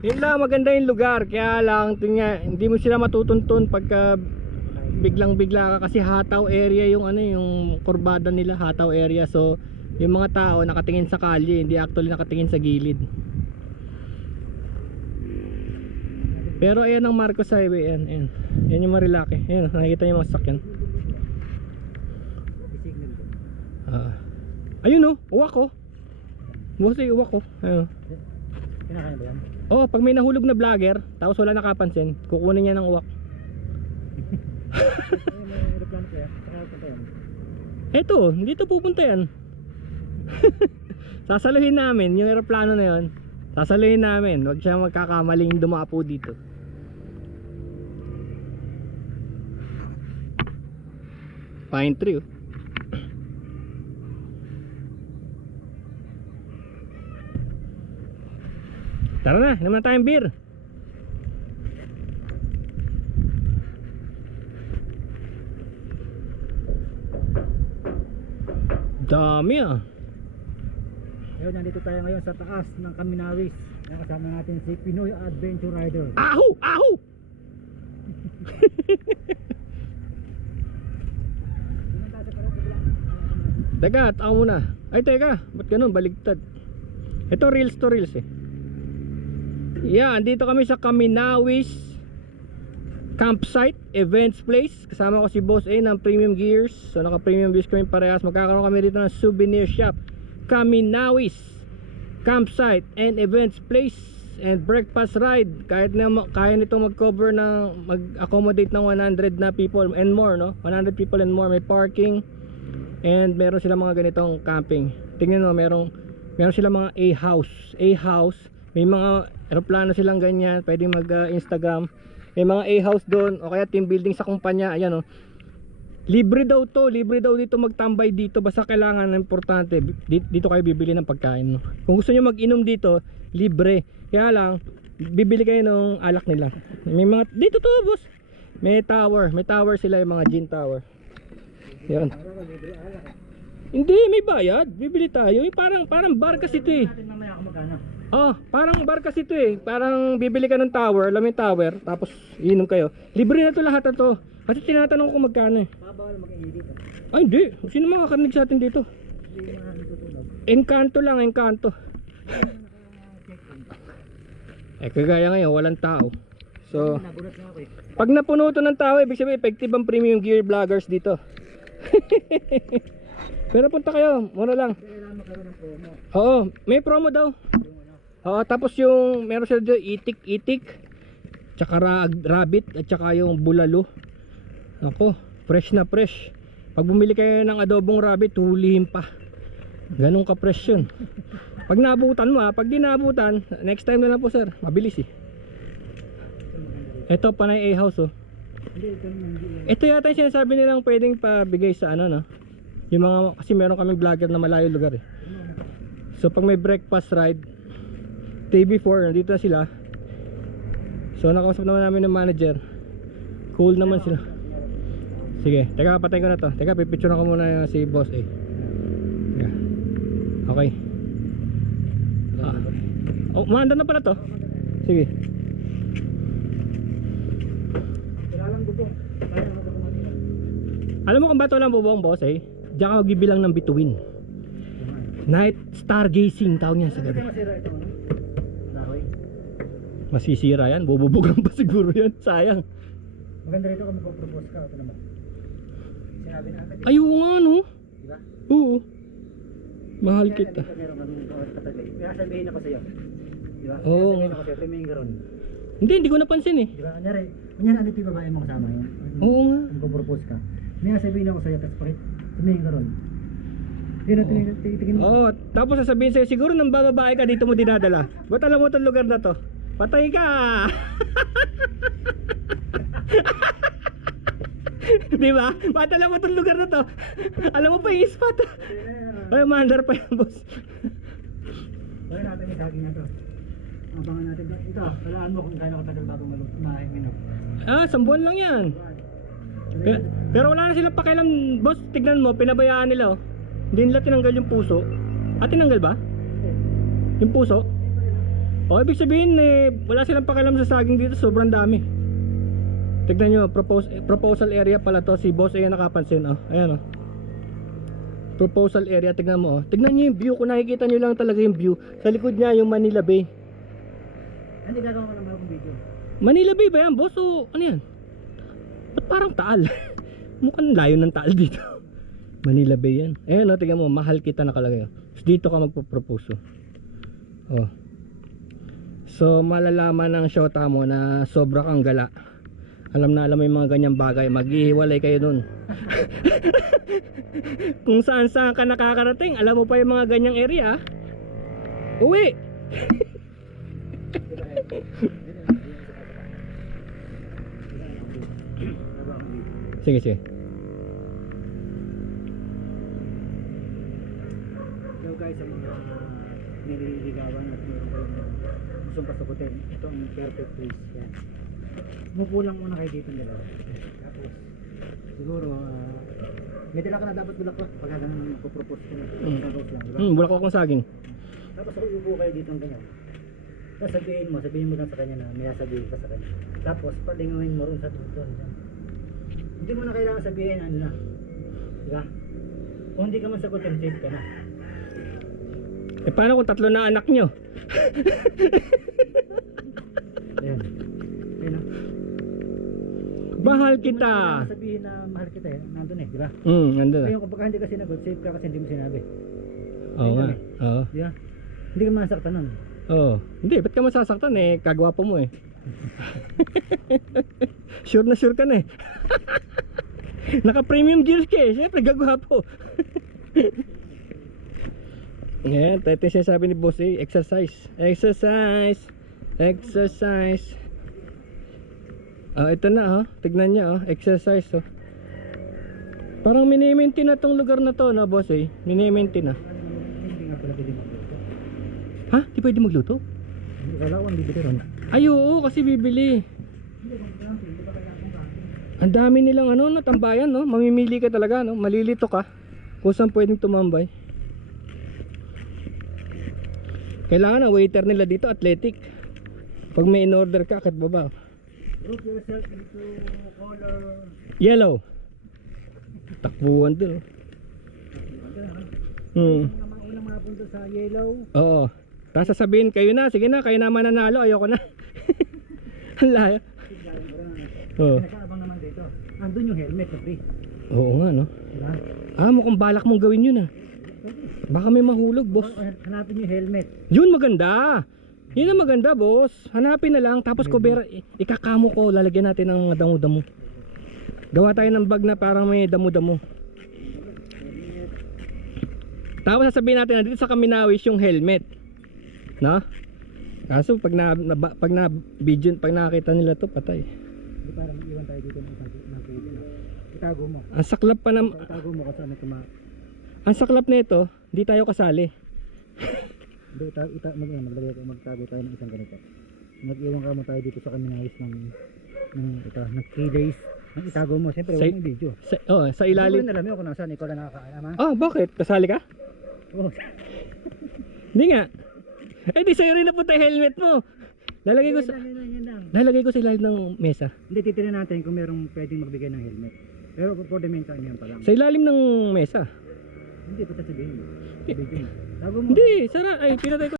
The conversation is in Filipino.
Yun lang, maganda yung lugar. Kaya lang, tingnan, hindi mo sila matutuntun pagka biglang bigla ka, kasi hataw area yung ano, yung kurbada nila, hataw area. So yung mga tao nakatingin sa kalye, hindi actually nakatingin sa gilid. Pero ayan ang Marcos Highway, ayan. Yan yung Marilake. Ayan, nakikita niyo yung mga sasakyan. Ayun oh, uwak oh. Bukas ay uwak oh. Ayun. Kinakain ba yan? Oh, pag may nahulog na vlogger, tapos wala nakapansin, kukunin niya ng uwak. May aeroplano kaya? Saka punta yan? Eto, dito pupunta yan. Sasaluhin namin yung aeroplano na yon. Sasaluhin namin, wag siya magkakamaling dumapo dito. Pine tree oh. Tara na, naman tayong beer. Dami ah. Ngayon, nandito tayo ngayon sa taas ng Kaminawis. Kasama natin si Pinoy Adventure Rider. Ahu! Ahu! Teka, tao muna. Ay teka, ba't ganun? Baligtad. Ito reels to reels eh. Yan, dito kami sa Kaminawis Campsite Events Place. Kasama ko si Boss A ng Premium Gears. So naka Premium Gears kami parehas. Magkakaroon kami dito ng souvenir shop, Kaminawis Campsite and Events Place, and breakfast ride. Kahit na kaya nito mag-cover ng, mag-accommodate ng 100 na people and more, no? 100 people and more. May parking. And meron sila mga ganitong camping. Tingnan mo, meron sila mga A-house. May mga aeroplano silang ganyan, pwedeng mag Instagram. May mga A-house doon, o kaya team building sa kumpanya. Ayan oh. Libre daw to, libre daw dito magtambay dito. Basta kailangan, importante, dito kayo bibili ng pagkain, no? Kung gusto nyo mag-inom dito, libre. Kaya lang, bibili kayo ng alak nila. May mga, dito to boss. May tower sila, yung mga gin tower. Yan. Hindi, may bayad. Bibili tayo. Parang bar kasi ito eh. Oh, parang bar kasi ito eh. Parang bibili ka ng tower, alam mo yung tower, tapos iinom kayo. Libre na to lahat na to. Kasi tinatanong ko magkano eh. Bawal mag-ingay dito. Ay hindi, sino makakarinig sa atin dito? Hindi mga natutulog. Encanto lang, encanto. Eh kagaya ngayon, walang tao. So, Nagulat na ako eh. pag napuno to ng tao, ibig sabihin effective ang premium gear vloggers dito. Pero punta kayo, mura lang. Kailangan magkaroon ng promo. Oo, may promo daw. Oo, tapos yung meron sila dito itik, tsaka rabbit, at tsaka yung bulalo. Ako, fresh na fresh. Pag bumili kayo ng adobong rabbit, hulihin pa. Ganun ka fresh yun. Pag naabutan mo ha, pag di naabutan, next time na lang po sir, mabilis eh. Ito panay A-house oh. Ito yata yung sinasabi nilang pwedeng pabigay sa ano no. Yung mga, kasi meron kaming vlogger na malayo lugar eh. So pag may breakfast ride, day before, nandito na sila. So nakausap naman namin ng manager. Cool naman sila. Sige, teka, patayin ko na to. Teka, pipicture ko muna si Boss A. Teka. Okay. Oh, maanda na pala to. Sige. Kailangan bubong. Kaya Alam mo kung bato lang bubong Boss A? Diyan ka magbibilang ng bituin. Night stargazing tawag niya sa gabi. masira ito ano? Kahoy. Masisira yan, bububugan pa siguro yan. Sayang. Maganda rito kung magpo-propose ka. Ito naman. Sinabi na agad. Ayaw nga no. Diba? Oo. Mahal kita. Meron kami katabi. Kaya sabihin ako sa'yo. Diba? Oo. Sabihin ako sa'yo. Tumingin ka ron. Hindi ko napansin eh. Diba? Kunyari ano ito yung babae mo kasama yun? Oo nga. Kung magpo-propose ka. May sabihin ako sa'yo. Tapos bakit tumingin ka ron? Yun ang tingin mo. Oo, tapos sasabihin sa'yo, siguro nang bababae ka dito mo dinadala. Ba't alam mo itong lugar na to? Patay ka! Diba? Ba't alam mo itong lugar na to? Alam mo pa yung spot. Ay, mandar pa yan, boss. Kaya natin yung saging na to. Abangan natin. Ito, talaan mo kung gaano katagal bago mahinginog. Ah, 1 buwan lang yan. Pero wala na silang pakialam, boss. Tignan mo, pinabayaan nila oh. Hindi nila tinanggal yung puso. Ah, tinanggal ba? Yung puso? O ibig sabihin wala silang pakialam sa saging dito, sobrang dami. Tignan nyo, proposal area pala to. Si boss ayan nakapansin, oh. Ayan, oh. Proposal area, tignan mo, oh. Tignan nyo yung view, kung nakikita nyo lang talaga yung view. Sa likod niya yung Manila Bay. Hindi gagawin ko ng bagong video. Manila Bay ba yan, boss? O ano yan? Ba't parang Taal? Mukhang layo ng Taal dito. Manila Bay yan. Ayan, oh, tignan mo, mahal kita nakalagay, oh. Dito ka magpo-propose, oh. So malalaman ng shota mo na sobra kang gala. Alam na alam mo yung mga ganyang bagay, maghihiwalay kayo nun. Kung saan saan ka nakakarating, alam mo pa yung mga ganyang area, uwi. Sige, sige. Hello guys, sa mga nililigawan at meron kayong gustong pasagutin, ito ang perfect place. Yan. Mupulang muna kayo dito nila. Tapos siguro may dala ka na dapat bulaklak pagka ganun magpo-propose ko na. Gagawin lang, di ba? Bulaklak kong saging. Tapos upo kayo dito ng ganyan. Tapos sabihin mo lang sa kanya na may sabihin ka sa kanya. Tapos palinguin mo rin sa dito. Hindi mo na kailangan sabihin ano na. Di ba? Kung hindi ka man sagutin, safe ka na. Paano kung tatlo na anak nyo? Ayan. Ayan o. Mahal Hindi mo kita. na kailangan sabihin na mahal kita nandun di ba? Nandun. Ngayon kapag hindi ka sinagot, safe ka kasi hindi mo sinabi. Oo nga. Oo. Di ba? Hindi ka masaktan nun. Oo. Hindi, ba't ka masasaktan kagwapo mo Sure na sure ka na Naka premium gears ka syempre gagwapo. Ngayon, ito yung sinasabi ni boss exercise. Exercise. Exercise. Ito na tignan niya exercise Parang mini-maintain na tong lugar na to na boss mini-maintain na. Hindi nga pala pwede magluto. Ha? Di pwede magluto? Kalawang bibili ron. Ay oo, kasi bibili. Ang dami nilang natambayan mamimili ka talaga malilito ka kung saan pwedeng tumambay. Kailangan ang waiter nila dito athletic. Pag may in order ka kahit baba. Group yourself into color Yellow. Takbuhan din unang mapunta sa yellow. Oo. Tapos sasabihin kayo na, sige na, kayo na mananalo, ayoko na. Ang layo. Oo. Nakaabang naman dito. Andun yung helmet na free. Oo nga Diba? mukhang balak mong gawin yun Baka may mahulog boss. Hanapin yung helmet. Yun maganda. Yun ang maganda boss. Hanapin na lang tapos kubera ikakamo ko, lalagyan natin ng damo-damo. Gawa tayo ng bag na parang may damo-damo. Tapos sasabihin natin na dito sa Kaminawis yung helmet. Kaso pag video, pag nakita nila to patay. Hindi parang iwan tayo dito ng itago mo. Ang saklap pa na Itago mo kasi ang saklap nito, di tayo kasali. magtago tayo ng isang ganito. Mag-iwan ka mo tayo dito sa Kaminawis ng 3 days. Ang itago mo, siyempre Sa- huwag mo video. Sa Hindi ilalim. ko rin alam yun kung nasaan, ikaw lang nakakaalam. Bakit? Kasali ka? Oh. Hindi nga. Di sa'yo rin napunta yung helmet mo. Lalagay ko sa Yan lang. Lalagay ko sa ilalim ng mesa. Hindi, titignan natin kung merong pwedeng magbigay ng helmet. Pero for the meantime, yan pa lang. Sa ilalim ng mesa. Hindi, pa sasabihin mo. Video mo. Tago mo. Hindi, pinatay ko.